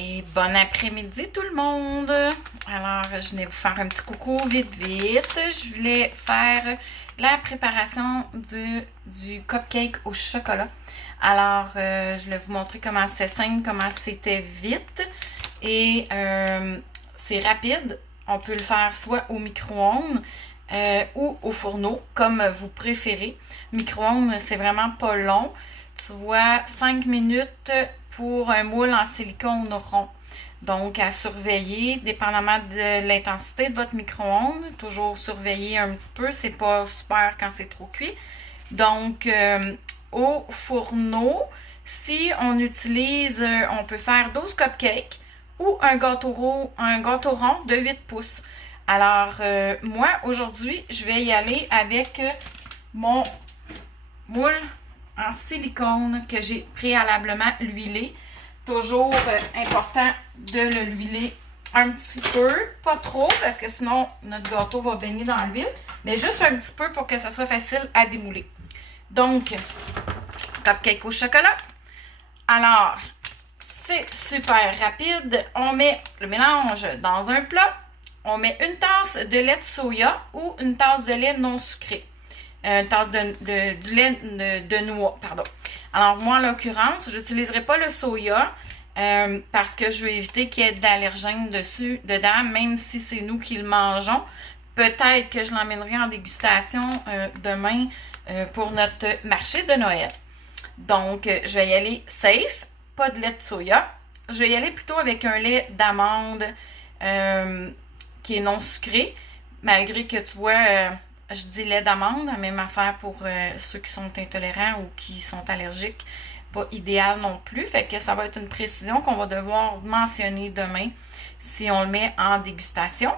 Et bon après-midi tout le monde! Alors, je venais vous faire un petit coucou vite vite. Je voulais faire la préparation du cupcake au chocolat. Alors, je voulais vous montrer comment c'était simple, comment c'était vite. Et c'est rapide. On peut le faire soit au micro-ondes ou au fourneau, comme vous préférez. Micro-ondes, c'est vraiment pas long. Tu vois, 5 minutes pour un moule en silicone rond. Donc, à surveiller, dépendamment de l'intensité de votre micro-ondes. Toujours surveiller un petit peu. C'est pas super quand c'est trop cuit. Donc, au fourneau, si on utilise, on peut faire 12 cupcakes ou un gâteau rond de 8 pouces. Alors, moi, aujourd'hui, je vais y aller avec mon moule en silicone que j'ai préalablement huilé. Toujours important de le huiler un petit peu, pas trop, parce que sinon notre gâteau va baigner dans l'huile, mais juste un petit peu pour que ça soit facile à démouler. Donc, cupcake au chocolat. Alors, c'est super rapide. On met le mélange dans un plat. On met une tasse de lait de soya ou une tasse de lait non sucré. Une tasse du lait de noix, pardon. Alors, moi, en l'occurrence, je n'utiliserai pas le soya parce que je veux éviter qu'il y ait d'allergènes dedans, même si c'est nous qui le mangeons. Peut-être que je l'emmènerai en dégustation demain pour notre marché de Noël. Donc, je vais y aller safe, pas de lait de soya. Je vais y aller plutôt avec un lait d'amande qui est non sucré, malgré que tu vois... je dis lait d'amande, la même affaire pour ceux qui sont intolérants ou qui sont allergiques. Pas idéal non plus. Fait que ça va être une précision qu'on va devoir mentionner demain si on le met en dégustation.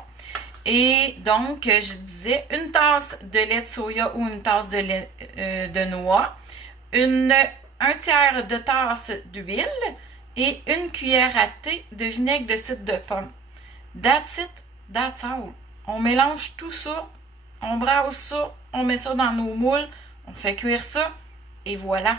Et donc, je disais une tasse de lait de soya ou une tasse de lait de noix, un tiers de tasse d'huile et une cuillère à thé de vinaigre de cidre de pomme. That's it, that's all. On mélange tout ça. On brasse ça, on met ça dans nos moules, on fait cuire ça, et voilà.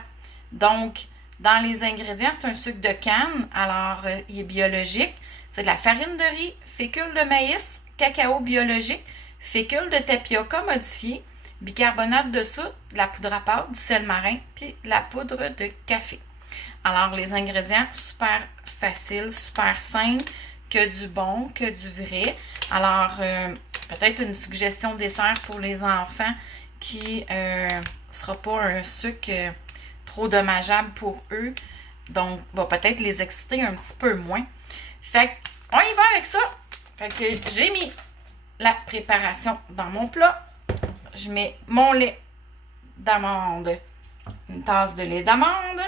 Donc, dans les ingrédients, c'est un sucre de canne, alors il est biologique. C'est de la farine de riz, fécule de maïs, cacao biologique, fécule de tapioca modifiée, bicarbonate de soude, de la poudre à pâte, du sel marin, puis la poudre de café. Alors, les ingrédients, super faciles, super simples, que du bon, que du vrai. Alors, peut-être une suggestion dessert pour les enfants qui ne sera pas un sucre trop dommageable pour eux. Donc, va peut-être les exciter un petit peu moins. Fait qu'on y va avec ça. Fait que j'ai mis la préparation dans mon plat. Je mets mon lait d'amande, une tasse de lait d'amande.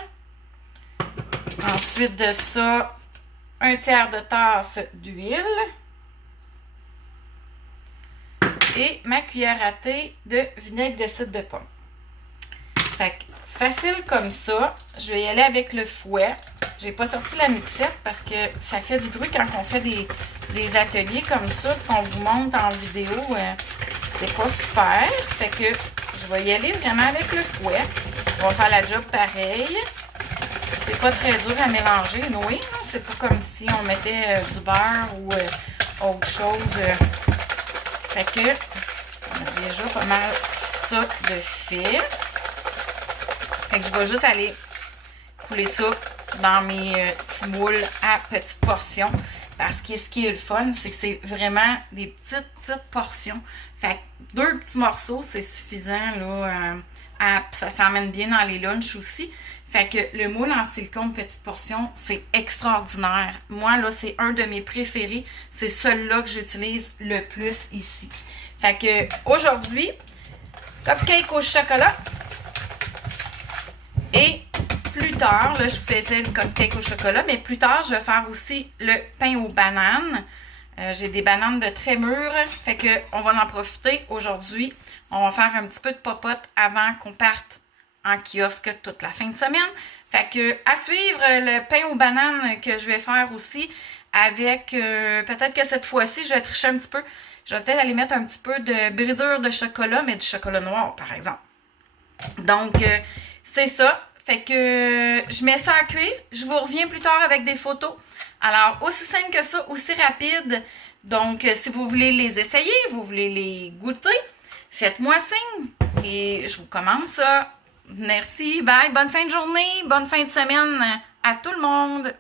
Ensuite de ça, un tiers de tasse d'huile. Et ma cuillère à thé de vinaigre de cidre de pomme. Fait que facile comme ça. Je vais y aller avec le fouet. J'ai pas sorti la mixette parce que ça fait du bruit quand on fait des ateliers comme ça, qu'on vous montre en vidéo. C'est pas super. Fait que je vais y aller vraiment avec le fouet. On va faire la job pareil. C'est pas très dur à mélanger, oui. C'est pas comme si on mettait du beurre ou autre chose. Fait que, on a déjà pas mal ça de fait. Fait que je vais juste aller couler ça dans mes petits moules à petites portions. Parce que ce qui est le fun, c'est que c'est vraiment des petites portions. Fait que 2 petits morceaux, c'est suffisant, là. Ça s'emmène bien dans les lunchs aussi. Fait que le moule en silicone petite portion, c'est extraordinaire. Moi, là, c'est un de mes préférés. C'est celui-là que j'utilise le plus ici. Fait que aujourd'hui, cupcake au chocolat. Et plus tard, là, je faisais le cupcake au chocolat, mais plus tard, je vais faire aussi le pain aux bananes. J'ai des bananes de très mûres. Fait que on va en profiter aujourd'hui. On va faire un petit peu de popote avant qu'on parte en kiosque toute la fin de semaine. Fait que à suivre le pain aux bananes que je vais faire aussi avec peut-être que cette fois-ci je vais tricher un petit peu. Je vais peut-être aller mettre un petit peu de brisure de chocolat, mais du chocolat noir par exemple. Donc c'est ça. Fait que je mets ça à cuire. Je vous reviens plus tard avec des photos. Alors, aussi simple que ça, aussi rapide. Donc, si vous voulez les essayer, vous voulez les goûter, faites-moi signe et je vous commande ça. Merci, bye, bonne fin de journée, bonne fin de semaine à tout le monde.